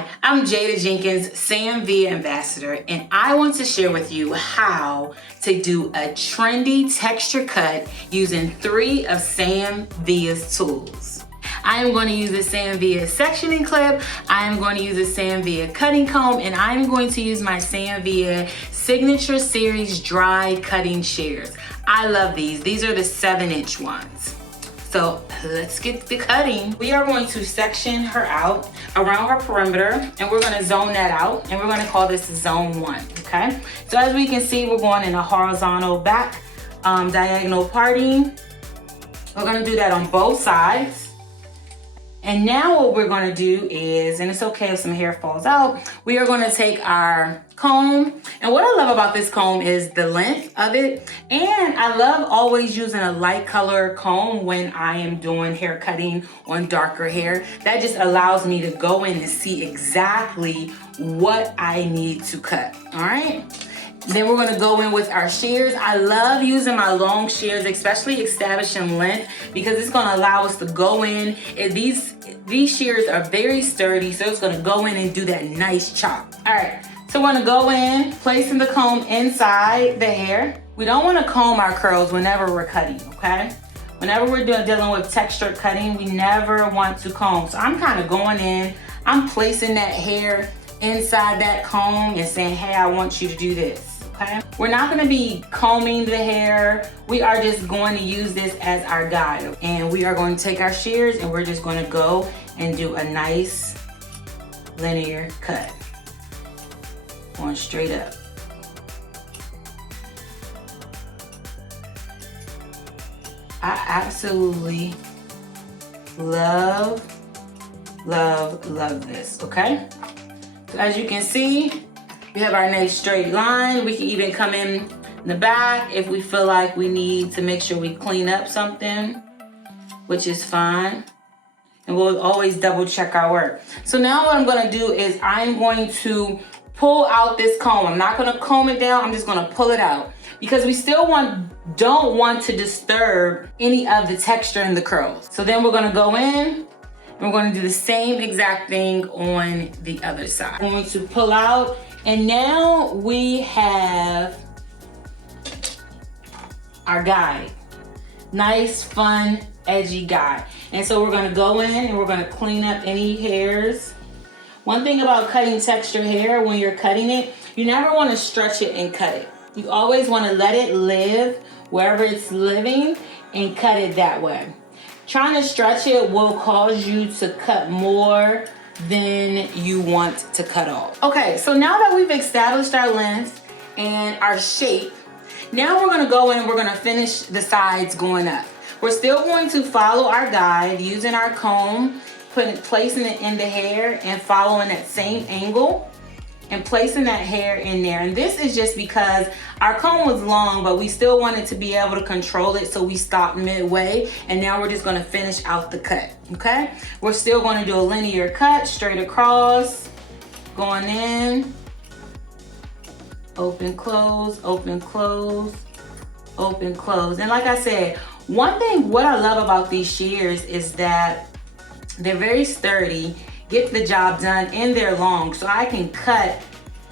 Hi, I'm Jada Jenkins, Sam Via Ambassador, and I want to share with you how to do a trendy texture cut using 3 of Sam Via's tools. I am going to use the Sam Via sectioning clip, I am going to use the Sam Via cutting comb, and I am going to use my Sam Via Signature Series dry cutting shears. I love these. These are the 7-inch ones. So let's get the cutting. We are going to section her out around her perimeter, and we're gonna zone that out, and we're gonna call this zone 1, okay? So as we can see, we're going in a horizontal back diagonal parting. We're gonna do that on both sides. And now what we're gonna do is, and it's okay if some hair falls out, we are gonna take our comb. And what I love about this comb is the length of it. And I love always using a light color comb when I am doing hair cutting on darker hair. That just allows me to go in and see exactly what I need to cut, all right? Then we're gonna go in with our shears. I love using my long shears, especially establishing length, because it's gonna allow us to go in. And these shears are very sturdy, so it's gonna go in and do that nice chop. All right, so we're gonna go in, placing the comb inside the hair. We don't wanna comb our curls whenever we're cutting, okay? Whenever we're dealing with texture cutting, we never want to comb. So I'm kind of going in, I'm placing that hair inside that comb and saying, hey, I want you to do this. Okay? We're not gonna be combing the hair. We are just going to use this as our guide. And we are going to take our shears and we're just gonna go and do a nice linear cut. Going straight up. I absolutely love this, okay? So as you can see, we have our nice straight line. We can even come in the back if we feel like we need to make sure we clean up something, which is fine. And we'll always double check our work. So now what I'm gonna do is I'm going to pull out this comb. I'm not gonna comb it down, I'm just gonna pull it out, because we still don't want to disturb any of the texture in the curls. So then we're gonna go in, we're going to do the same exact thing on the other side. I'm going to pull out, and now we have our guide. Nice, fun, edgy guide. And so we're gonna go in and we're gonna clean up any hairs. One thing about cutting texture hair, when you're cutting it, you never wanna stretch it and cut it. You always wanna let it live wherever it's living and cut it that way. Trying to stretch it will cause you to cut more than you want to cut off. Okay, so now that we've established our length and our shape, now we're gonna go in and we're gonna finish the sides going up. We're still going to follow our guide using our comb, placing it in the hair and following that same angle and placing that hair in there. And this is just because our comb was long, but we still wanted to be able to control it, so we stopped midway, and now we're just gonna finish out the cut, okay? We're still gonna do a linear cut, straight across, going in, open, close, open, close, open, close. And like I said, one thing, what I love about these shears is that they're very sturdy, get the job done, and they're long, so I can cut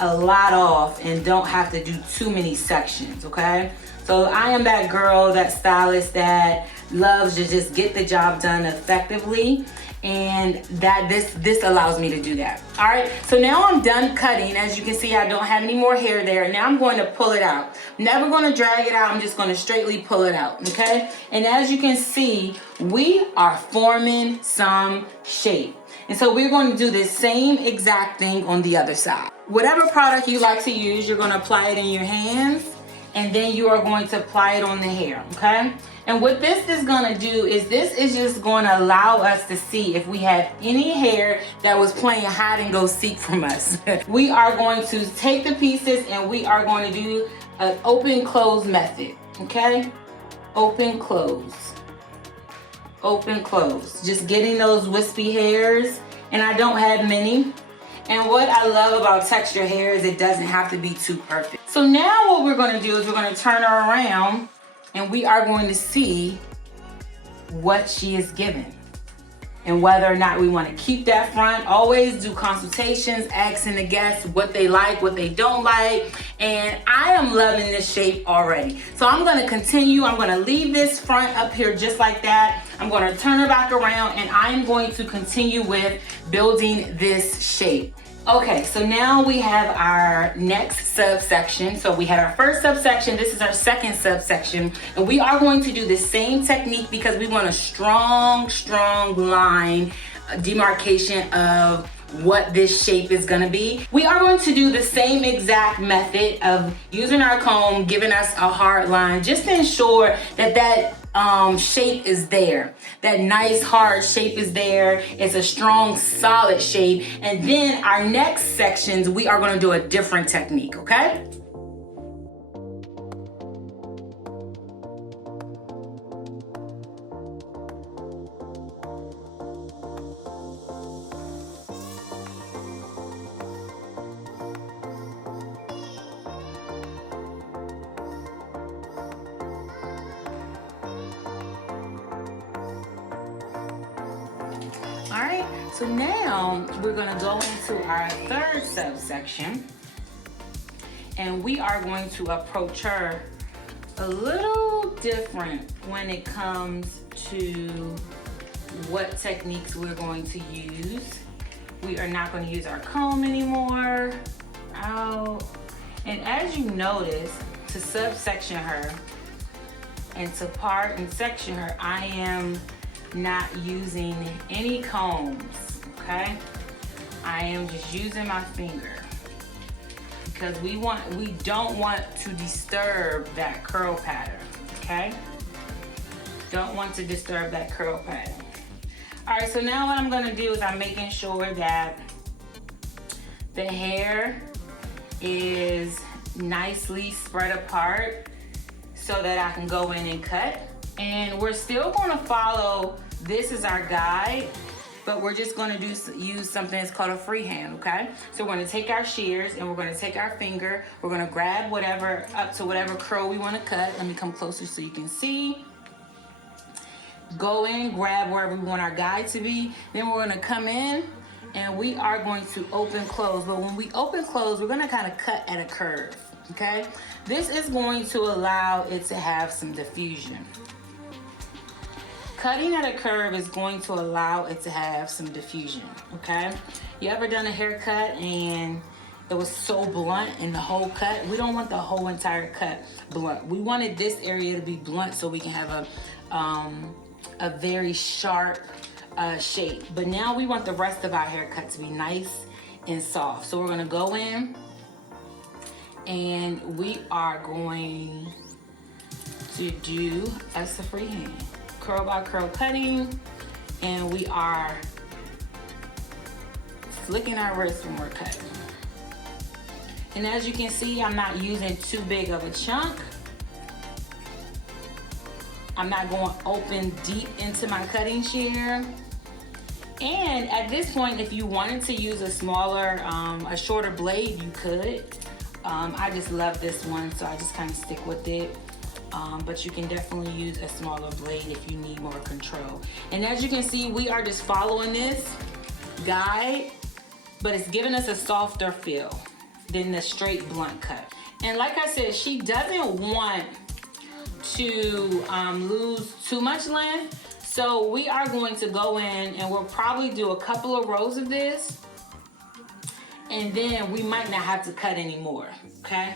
a lot off and don't have to do too many sections, okay? So I am that girl, that stylist that loves to just get the job done effectively, and that this allows me to do that. All right, so now I'm done cutting. As you can see, I don't have any more hair there. Now I'm going to pull it out. Never gonna drag it out, I'm just gonna straightly pull it out, okay? And as you can see, we are forming some shape. And so we're going to do the same exact thing on the other side. Whatever product you like to use, you're gonna apply it in your hands, and then you are going to apply it on the hair, okay? And what this is gonna do is this is just gonna allow us to see if we have any hair that was playing hide and go seek from us. We are going to take the pieces and we are going to do an open close method, okay? Open close. Open close. Just getting those wispy hairs, and I don't have many. And what I love about texture hair is it doesn't have to be too perfect. So now what we're gonna do is we're gonna turn her around and we are going to see what she is given. and whether or not we want to keep that front. Always do consultations, asking the guests what they like, what they don't like. And I am loving this shape already. So I'm going to continue. I'm going to leave this front up here just like that. I'm going to turn it back around, and I'm going to continue with building this shape. Okay, so now we have our next subsection. So we had our first subsection, this is our second subsection, and we are going to do the same technique because we want a strong line demarcation of what this shape is gonna be. We are going to do the same exact method of using our comb, giving us a hard line, just to ensure that that shape is there. That nice hard shape is there. It's a strong, solid shape. And then our next sections, we are gonna do a different technique, okay? All right, so now we're gonna go into our third subsection, and we are going to approach her a little different when it comes to what techniques we're going to use. We are not going to use our comb anymore. And as you notice, to subsection her and to part and section her, I am not using any combs, okay? I am just using my finger because we don't want to disturb that curl pattern, okay? Don't want to disturb that curl pattern. All right, so now what I'm gonna do is I'm making sure that the hair is nicely spread apart so that I can go in and cut. And we're still gonna follow, this is our guide, but we're just gonna use something that's called a freehand, okay? So we're gonna take our shears and we're gonna take our finger, we're gonna grab whatever, up to whatever curl we wanna cut. Let me come closer so you can see. Go in, grab wherever we want our guide to be. Then we're gonna come in and we are going to open close. But when we open close, we're gonna kind of cut at a curve, okay? This is going to allow it to have some diffusion. Cutting at a curve is going to allow it to have some diffusion, okay? You ever done a haircut and it was so blunt in the whole cut? We don't want the whole entire cut blunt. We wanted this area to be blunt so we can have a very sharp shape. But now we want the rest of our haircut to be nice and soft. So we're gonna go in and we are going to do as a freehand. Curl by curl cutting, and we are flicking our wrist when we're cutting. And as you can see, I'm not using too big of a chunk. I'm not going open deep into my cutting shear. And at this point, if you wanted to use a smaller, a shorter blade, you could. I just love this one, so I just kind of stick with it. But you can definitely use a smaller blade if you need more control. And as you can see, we are just following this guide, but it's giving us a softer feel than the straight blunt cut. And like I said, she doesn't want to lose too much length. So we are going to go in and we'll probably do a couple of rows of this. And then we might not have to cut anymore, okay?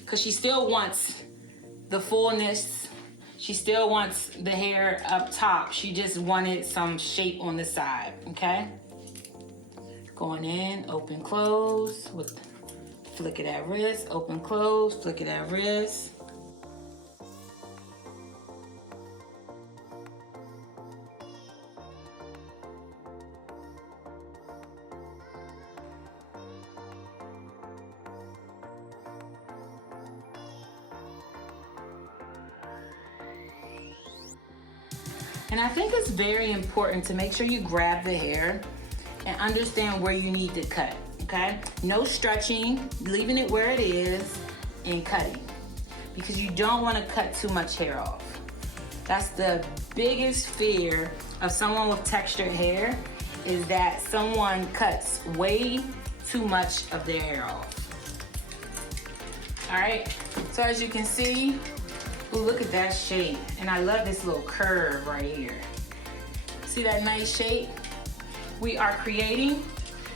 Because she still wants the fullness. She still wants the hair up top. She just wanted some shape on the side, okay? Going in, open, close, with flick it at wrist, open, close, flick it at wrist. And I think it's very important to make sure you grab the hair and understand where you need to cut, okay? No stretching, leaving it where it is, and cutting. Because you don't want to cut too much hair off. That's the biggest fear of someone with textured hair, is that someone cuts way too much of their hair off. All right, so as you can see, ooh, look at that shape. And I love this little curve right here. See that nice shape we are creating?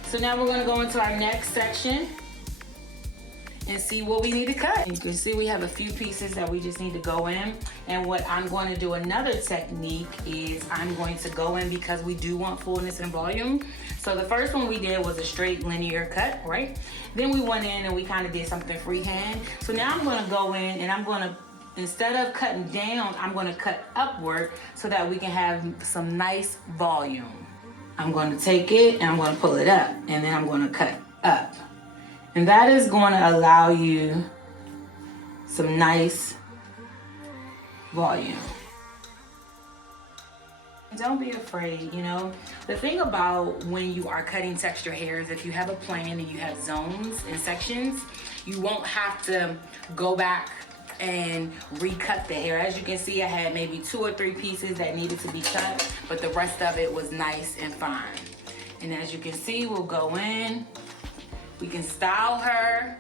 So now we're gonna go into our next section and see what we need to cut. And you can see we have a few pieces that we just need to go in. And what I'm going to do, another technique, is I'm going to go in because we do want fullness and volume. So the first one we did was a straight linear cut, right? Then we went in and we kind of did something freehand. So now I'm gonna go in and I'm gonna, instead of cutting down, I'm gonna cut upward so that we can have some nice volume. I'm gonna take it and I'm gonna pull it up, and then I'm gonna cut up. And that is going to allow you some nice volume. Don't be afraid, you know. The thing about when you are cutting texture hair is if you have a plan and you have zones and sections, you won't have to go back and recut the hair. As you can see, I had maybe 2 or 3 pieces that needed to be cut, but the rest of it was nice and fine. And as you can see, we'll go in. We can style her.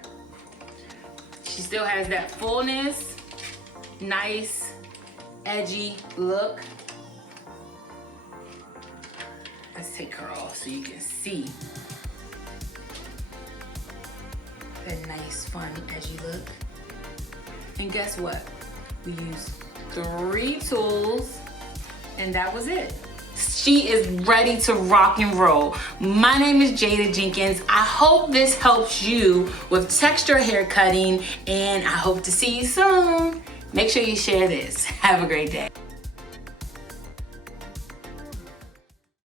She still has that fullness, nice, edgy look. Let's take her off so you can see that nice, fun, edgy look. And guess what? We used 3 tools, and that was it. She is ready to rock and roll. My name is Jada Jenkins. I hope this helps you with texture hair cutting, and I hope to see you soon. Make sure you share this. Have a great day.